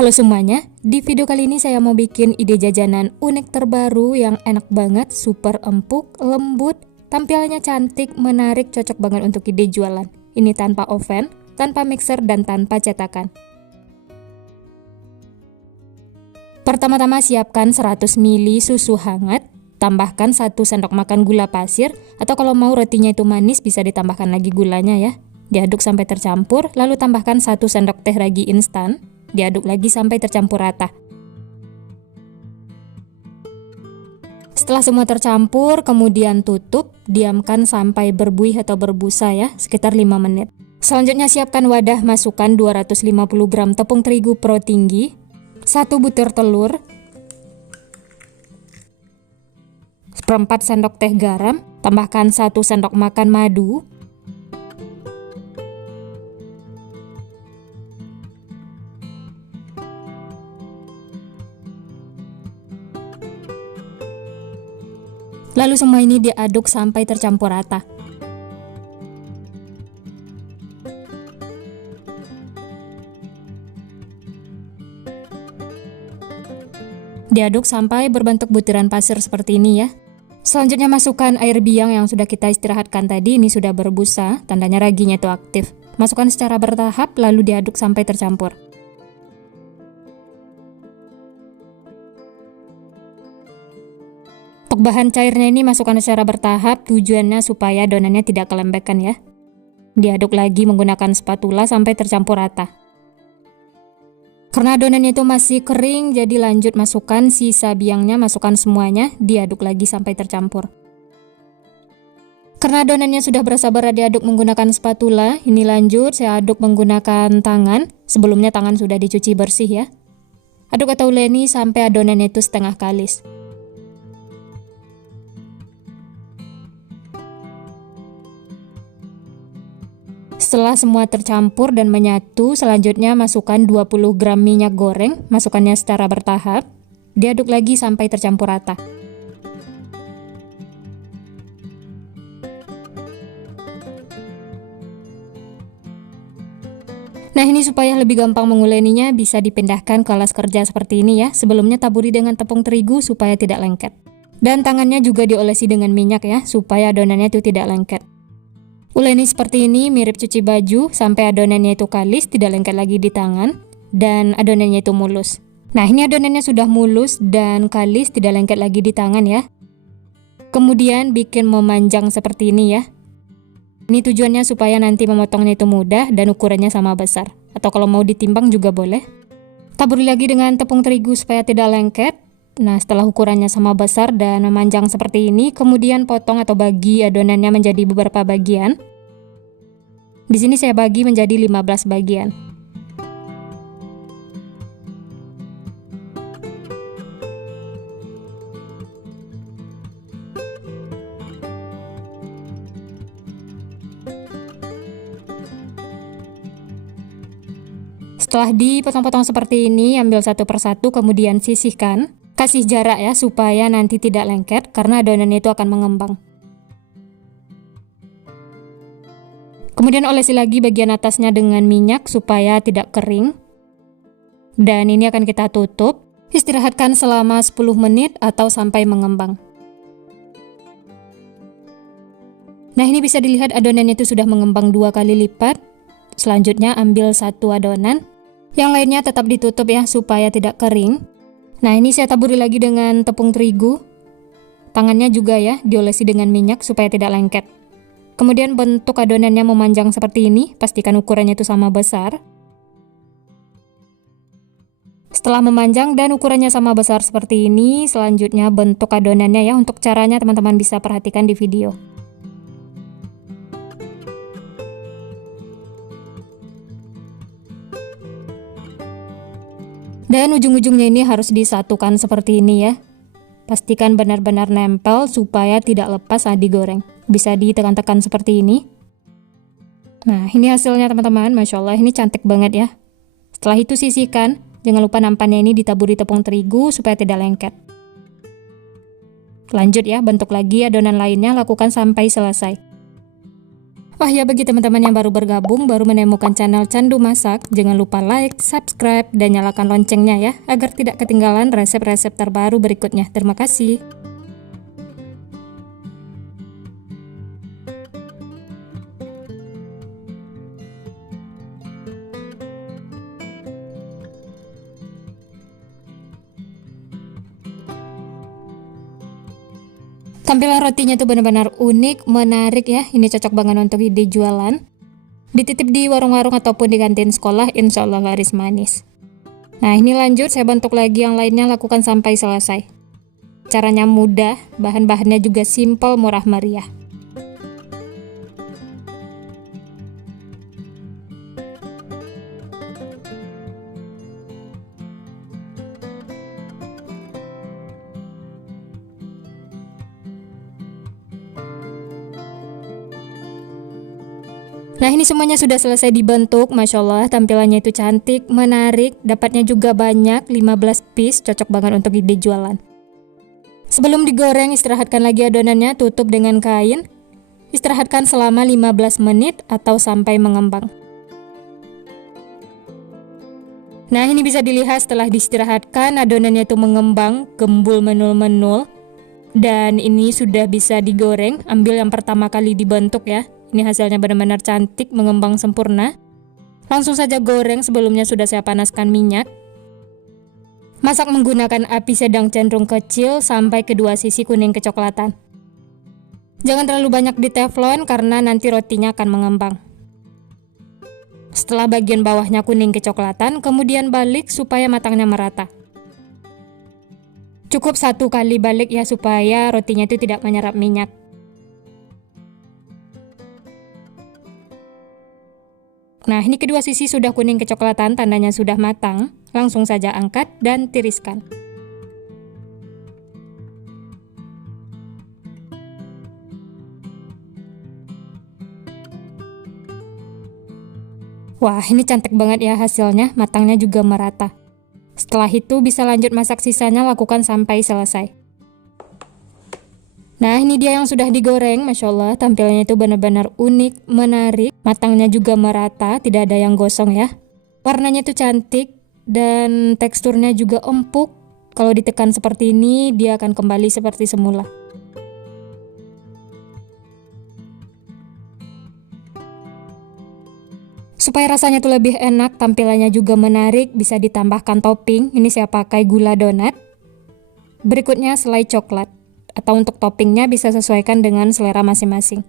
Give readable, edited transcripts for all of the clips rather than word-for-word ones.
Halo semuanya, di video kali ini saya mau bikin ide jajanan unik terbaru yang enak banget, super empuk, lembut, tampilannya cantik, menarik, cocok banget untuk ide jualan. Ini tanpa oven, tanpa mixer, dan tanpa cetakan. Pertama-tama siapkan 100 ml susu hangat, tambahkan 1 sendok makan gula pasir, atau kalau mau rotinya itu manis bisa ditambahkan lagi gulanya ya. Diaduk sampai tercampur, lalu tambahkan 1 sendok teh ragi instan. Diaduk lagi sampai tercampur rata. Setelah semua tercampur, kemudian tutup, diamkan sampai berbuih atau berbusa ya, sekitar 5 menit. Selanjutnya siapkan wadah, masukkan 250 gram tepung terigu pro tinggi, 1 butir telur, 1/4 sendok teh garam, tambahkan 1 sendok makan madu, lalu semua ini diaduk sampai tercampur rata. Diaduk sampai berbentuk butiran pasir seperti ini ya. Selanjutnya masukkan air biang yang sudah kita istirahatkan tadi, ini sudah berbusa, tandanya raginya itu aktif. Masukkan secara bertahap lalu diaduk sampai tercampur. Untuk bahan cairnya ini masukkan secara bertahap, tujuannya supaya adonannya tidak kelembekan ya. Diaduk lagi menggunakan spatula sampai tercampur rata. Karena adonannya itu masih kering, jadi lanjut masukkan sisa biangnya, masukkan semuanya, diaduk lagi sampai tercampur. Karena adonannya sudah berasa berat diaduk menggunakan spatula, ini lanjut saya aduk menggunakan tangan. Sebelumnya tangan sudah dicuci bersih ya. Aduk atau uleni sampai adonannya itu setengah kalis. Setelah semua tercampur dan menyatu, selanjutnya masukkan 20 gram minyak goreng, masukkannya secara bertahap, diaduk lagi sampai tercampur rata. Nah ini supaya lebih gampang menguleninya, bisa dipindahkan ke alas kerja seperti ini ya. Sebelumnya taburi dengan tepung terigu supaya tidak lengket. Dan tangannya juga diolesi dengan minyak ya, supaya adonannya itu tidak lengket. Uleni seperti ini mirip cuci baju sampai adonannya itu kalis, tidak lengket lagi di tangan, dan adonannya itu mulus. Nah ini adonannya sudah mulus dan kalis, tidak lengket lagi di tangan ya. Kemudian bikin memanjang seperti ini ya. Ini tujuannya supaya nanti memotongnya itu mudah dan ukurannya sama besar. Atau kalau mau ditimbang juga boleh. Taburi lagi dengan tepung terigu supaya tidak lengket. Nah setelah ukurannya sama besar dan memanjang seperti ini, kemudian potong atau bagi adonannya menjadi beberapa bagian. Di sini saya bagi menjadi 15 bagian. Setelah dipotong-potong seperti ini, ambil satu persatu kemudian sisihkan. Kasih jarak ya supaya nanti tidak lengket karena adonannya itu akan mengembang. Kemudian olesi lagi bagian atasnya dengan minyak supaya tidak kering. Dan ini akan kita tutup. Istirahatkan selama 10 menit atau sampai mengembang. Nah ini bisa dilihat adonannya itu sudah mengembang 2 kali lipat. Selanjutnya ambil satu adonan. Yang lainnya tetap ditutup ya supaya tidak kering. Nah ini saya taburi lagi dengan tepung terigu. Tangannya juga ya diolesi dengan minyak supaya tidak lengket. Kemudian bentuk adonannya memanjang seperti ini, pastikan ukurannya itu sama besar. Setelah memanjang dan ukurannya sama besar seperti ini, selanjutnya bentuk adonannya ya. Untuk caranya teman-teman bisa perhatikan di video. Dan ujung-ujungnya ini harus disatukan seperti ini ya. Pastikan benar-benar nempel supaya tidak lepas saat digoreng. Bisa ditekan-tekan seperti ini. Nah ini hasilnya teman-teman, Masya Allah ini cantik banget ya. Setelah itu sisihkan, jangan lupa nampannya ini ditaburi tepung terigu supaya tidak lengket. Lanjut ya, bentuk lagi adonan lainnya, lakukan sampai selesai. Wah ya, bagi teman-teman yang baru bergabung, baru menemukan channel Candu Masak, jangan lupa like, subscribe, dan nyalakan loncengnya ya, agar tidak ketinggalan resep-resep terbaru berikutnya. Terima kasih. Tampilan rotinya itu benar-benar unik, menarik ya. Ini cocok banget untuk ide jualan. Dititip di warung-warung ataupun di kantin sekolah, insya Allah laris manis. Nah, ini lanjut, saya bentuk lagi yang lainnya, lakukan sampai selesai. Caranya mudah, bahan-bahannya juga simple, murah meriah. Nah, ini semuanya sudah selesai dibentuk. Masya Allah, tampilannya itu cantik, menarik, dapatnya juga banyak, 15 piece, cocok banget untuk ide jualan. Sebelum digoreng, istirahatkan lagi adonannya, tutup dengan kain. Istirahatkan selama 15 menit atau sampai mengembang. Nah, ini bisa dilihat setelah diistirahatkan, adonannya itu mengembang, gembul menul-menul. Dan ini sudah bisa digoreng, ambil yang pertama kali dibentuk ya. Ini hasilnya benar-benar cantik, mengembang sempurna. Langsung saja goreng, sebelumnya sudah saya panaskan minyak. Masak menggunakan api sedang cenderung kecil sampai kedua sisi kuning kecoklatan. Jangan terlalu banyak di teflon karena nanti rotinya akan mengembang. Setelah bagian bawahnya kuning kecoklatan, kemudian balik supaya matangnya merata. Cukup 1 kali balik ya supaya rotinya itu tidak menyerap minyak. Nah, ini kedua sisi sudah kuning kecoklatan, tandanya sudah matang. Langsung saja angkat dan tiriskan. Wah, ini cantik banget ya hasilnya, matangnya juga merata. Setelah itu bisa lanjut masak sisanya, lakukan sampai selesai. Nah, ini dia yang sudah digoreng, Masya Allah, tampilannya itu benar-benar unik, menarik, matangnya juga merata, tidak ada yang gosong ya. Warnanya itu cantik, dan teksturnya juga empuk. Kalau ditekan seperti ini, dia akan kembali seperti semula. Supaya rasanya itu lebih enak, tampilannya juga menarik, bisa ditambahkan topping. Ini saya pakai gula donat. Berikutnya selai coklat. Atau untuk toppingnya bisa sesuaikan dengan selera masing-masing.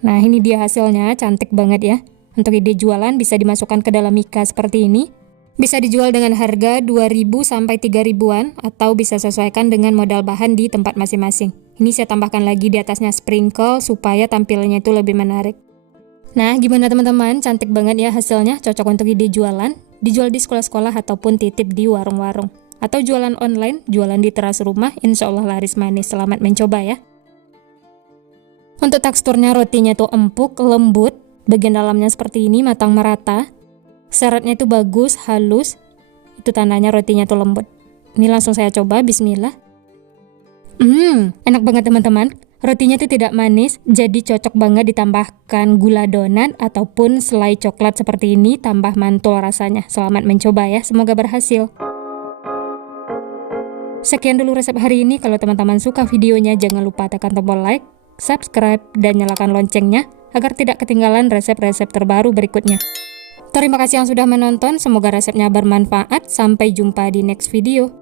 Nah, ini dia hasilnya, cantik banget ya. Untuk ide jualan bisa dimasukkan ke dalam mika seperti ini. Bisa dijual dengan harga 2.000 sampai 3.000-an atau bisa sesuaikan dengan modal bahan di tempat masing-masing. Ini saya tambahkan lagi di atasnya sprinkle supaya tampilannya itu lebih menarik. Nah, gimana teman-teman? Cantik banget ya hasilnya, cocok untuk ide jualan. Dijual di sekolah-sekolah ataupun titip di warung-warung. Atau jualan online, jualan di teras rumah, insya Allah laris manis. Selamat mencoba ya. Untuk teksturnya rotinya tuh empuk, lembut, bagian dalamnya seperti ini, matang merata. Seratnya itu bagus, halus, itu tandanya rotinya tuh lembut. Ini langsung saya coba, bismillah. Enak banget teman-teman. Rotinya itu tidak manis, jadi cocok banget ditambahkan gula donat ataupun selai coklat seperti ini, tambah mantul rasanya. Selamat mencoba ya, semoga berhasil. Sekian dulu resep hari ini. Kalau teman-teman suka videonya, jangan lupa tekan tombol like, subscribe, dan nyalakan loncengnya agar tidak ketinggalan resep-resep terbaru berikutnya. Terima kasih yang sudah menonton, semoga resepnya bermanfaat. Sampai jumpa di next video.